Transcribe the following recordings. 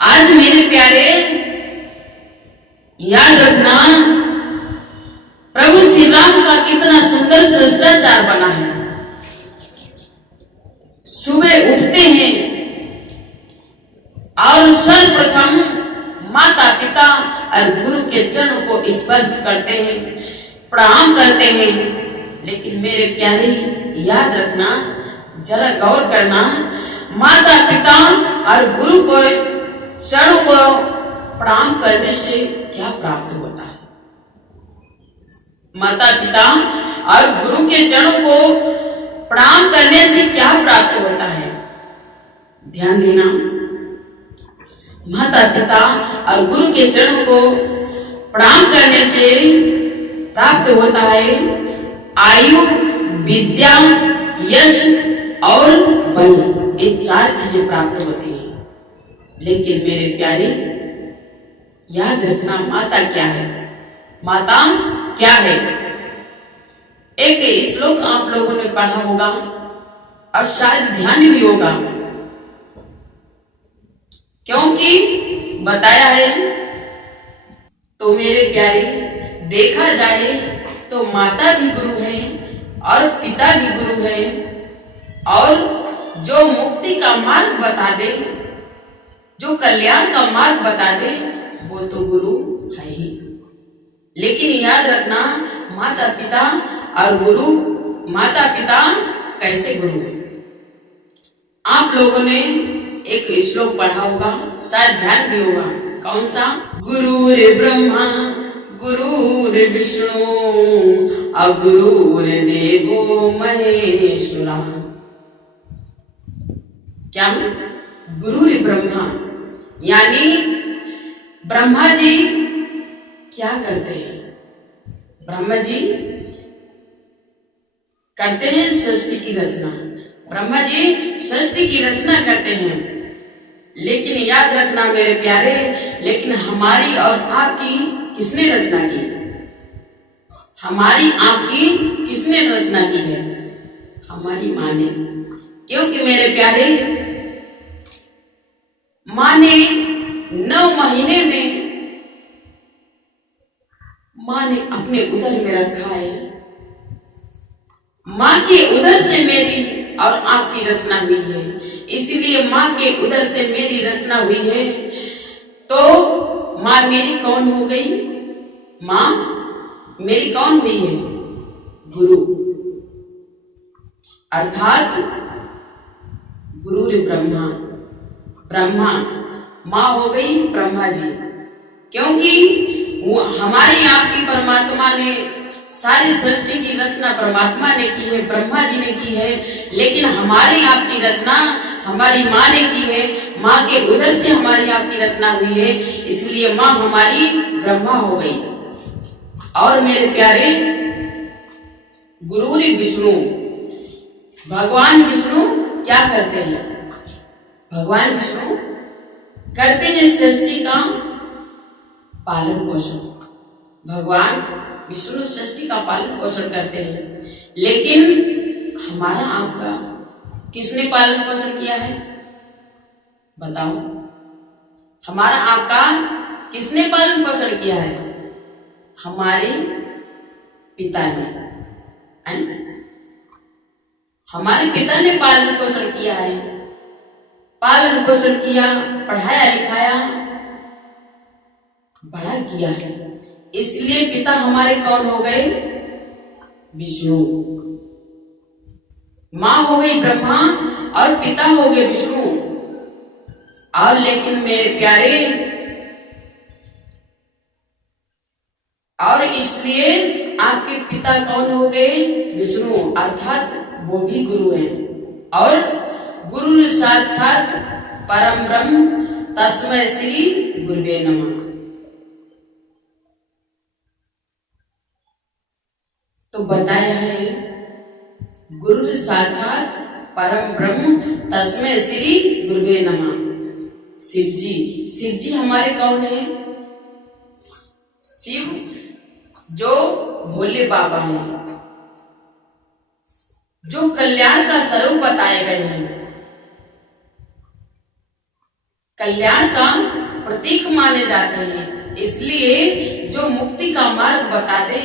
आज मेरे प्यारे याद रखना, प्रभु श्री राम का कितना सुंदर शिष्टाचार बना है। सुबह उठते हैं और सर्वप्रथम माता पिता और गुरु के चरणों को स्पर्श करते हैं, प्रणाम करते हैं। लेकिन मेरे प्यारे याद रखना, जरा गौर करना, माता पिता और गुरु को चरणों को प्रणाम करने से क्या प्राप्त होता है? माता पिता और गुरु के चरणों को प्रणाम करने से क्या प्राप्त होता है? ध्यान देना, माता पिता और गुरु के चरणों को प्रणाम करने से प्राप्त होता है आयु, विद्या, यश और बल। ये 4 चीजें प्राप्त होती हैं। लेकिन मेरे प्यारे याद रखना, माता क्या है? माता क्या है? एक श्लोक आप लोगों ने पढ़ा होगा और शायद ध्यान भी होगा, क्योंकि बताया है। तो मेरे प्यारे देखा जाए तो माता भी गुरु है और पिता भी गुरु है, और जो मुक्ति का मार्ग बता दे, जो कल्याण का मार्ग बता दे, वो तो गुरु है ही। लेकिन याद रखना, माता पिता और गुरु, माता पिता कैसे गुरु है? आप लोगों ने एक श्लोक पढ़ा होगा, शायद ध्यान भी होगा। कौन सा? गुरुर् ब्रह्मा गुरुर् विष्णु गुरुर् देवो महेश्वरा। क्या? गुरुर् ब्रह्मा, यानी ब्रह्मा जी क्या करते हैं? ब्रह्मा जी करते हैं सृष्टि की रचना। ब्रह्मा जी सृष्टि की रचना करते हैं। लेकिन याद रखना मेरे प्यारे, लेकिन हमारी और आपकी किसने रचना की? हमारी आपकी किसने रचना की है? हमारी माँ ने। क्योंकि मेरे प्यारे, माँ ने 9 महीने में माँ ने अपने उदर में रखा है। माँ के उदर से मेरी और आपकी रचना हुई है। इसलिए माँ के उदर से मेरी रचना हुई है, तो माँ मेरी कौन हो गई? माँ मेरी कौन हुई है? गुरु, अर्थात गुरुर् ब्रह्मा। ब्रह्मा माँ हो गई ब्रह्मा जी, क्योंकि वो हमारी आपकी परमात्मा ने सारी सृष्टि की रचना परमात्मा ने की है, ब्रह्मा जी ने की है। लेकिन हमारी आपकी रचना हमारी माँ ने की है। माँ के उदर से हमारी आपकी रचना हुई है, इसलिए माँ हमारी ब्रह्मा हो गई। और मेरे प्यारे, गुरुर् विष्णु, भगवान विष्णु क्या करते हैं? भगवान विष्णु करते हैं सृष्टि का पालन पोषण। भगवान विष्णु सृष्टि का पालन पोषण करते हैं। लेकिन हमारा आपका किसने पालन पोषण किया है? बताओ, हमारा आपका किसने पालन पोषण किया है? हमारे पिता ने। हमारे पिता ने पालन पोषण किया है। पालन पोषण किया, पढ़ाया लिखाया, बड़ा किया है। इसलिए पिता हमारे कौन हो गए? विष्णु। माँ हो गई ब्रह्मा और पिता हो गए विष्णु। और लेकिन मेरे प्यारे, और इसलिए आपके पिता कौन हो गए? विष्णु, अर्थात वो भी गुरु हैं। और गुरु साक्षात परम ब्रह्म तस्मै श्री गुरुवे नमः। तो बताया है, गुरु साक्षात परम ब्रह्म तस्मै श्री गुरुवे नमः। शिव जी, शिव जी हमारे कौन है? शिव जो भोले बाबा हैं, जो कल्याण का स्वरूप बताए गए हैं। कल्याण का प्रतीक माने जाते हैं। इसलिए जो मुक्ति का मार्ग बता दे,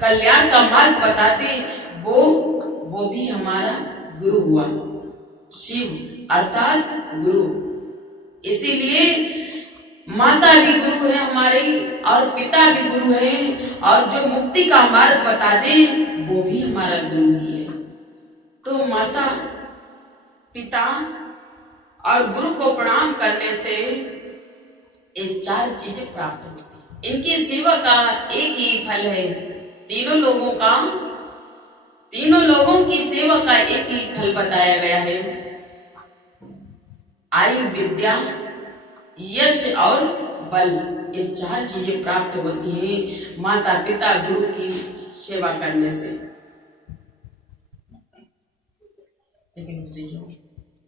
कल्याण का मार्ग बता दे, वो भी हमारा गुरु हुआ, शिव अर्थात गुरु। इसीलिए माता भी गुरु है हमारी और पिता भी गुरु है, और जो मुक्ति का मार्ग बता दे वो भी हमारा गुरु ही है। तो माता, पिता और गुरु को प्रणाम करने से ये 4 चीजें प्राप्त होती हैं। इनकी सेवा का एक ही फल है। तीनों लोगों की सेवा का एक ही फल बताया गया है। आयु, विद्या, यश और बल, ये 4 चीजें प्राप्त होती हैं माता पिता गुरु की सेवा करने से।